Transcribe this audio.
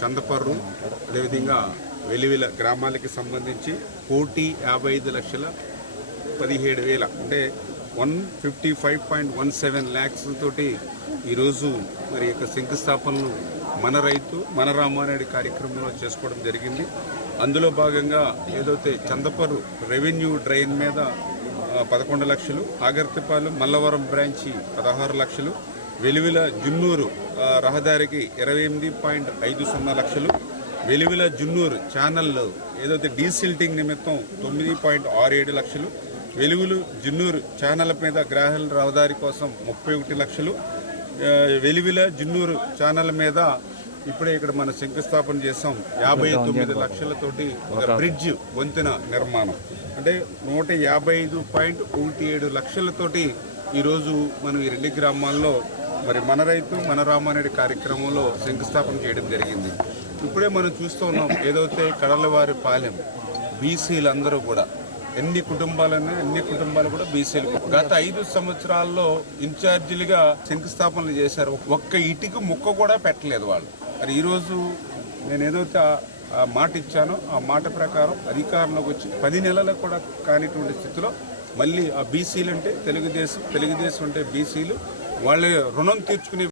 చందపర్రు అదేవిధంగా వెలివిల గ్రామాలకి సంబంధించి 1,55,17,000 అంటే 155.17 lakhs తోటి ఈరోజు మరి యొక్క శంకుస్థాపనలు మన రైతు మన రామానాయుడు కార్యక్రమంలో చేసుకోవడం జరిగింది. అందులో భాగంగా ఏదైతే చందపర్రు రెవెన్యూ డ్రైన్ మీద 11 లక్షలు, ఆగర్తిపాలెం మల్లవరం బ్రాంచి 16 లక్షలు, వెలివిల జున్నూరు రహదారికి 28.50 లక్షలు, వెలివిల జున్నూరు ఛానల్లో ఏదైతే డీసిల్టింగ్ నిమిత్తం 9.67 లక్షలు, వెలుగులు జున్నూరు ఛానల్ మీద గ్రాహల రహదారి కోసం 31 లక్షలు, వెలివిల జున్నూరు ఛానల్ మీద ఇప్పుడే ఇక్కడ మనం శంకుస్థాపన చేసాం 59 లక్షలతోటి ఒక బ్రిడ్జ్ వంతెన నిర్మాణం అంటే 155.17 లక్షలతోటి ఈరోజు మనం ఈ 2 గ్రామాల్లో మరి మన రైతు మన రామానాయుడు కార్యక్రమంలో శంకుస్థాపన చేయడం జరిగింది. ఇప్పుడే మనం చూస్తూ ఉన్నాం ఏదైతే కడలవారి పాలెం బీసీలందరూ కూడా ఎన్ని కుటుంబాలు కూడా బీసీలు గత 5 సంవత్సరాల్లో ఇన్ఛార్జీలుగా శంకుస్థాపనలు చేశారు. ఒక్క ఇటుక ముక్క కూడా పెట్టలేదు వాళ్ళు. మరి ఈరోజు నేను ఏదైతే ఆ మాట ఇచ్చానో ఆ మాట ప్రకారం అధికారంలోకి వచ్చి 10 నెలలకు కూడా కానిటువంటి స్థితిలో మళ్ళీ ఆ బీసీలు అంటే తెలుగుదేశం అంటే బీసీలు వాళ్ళ రుణం తీర్చుకునే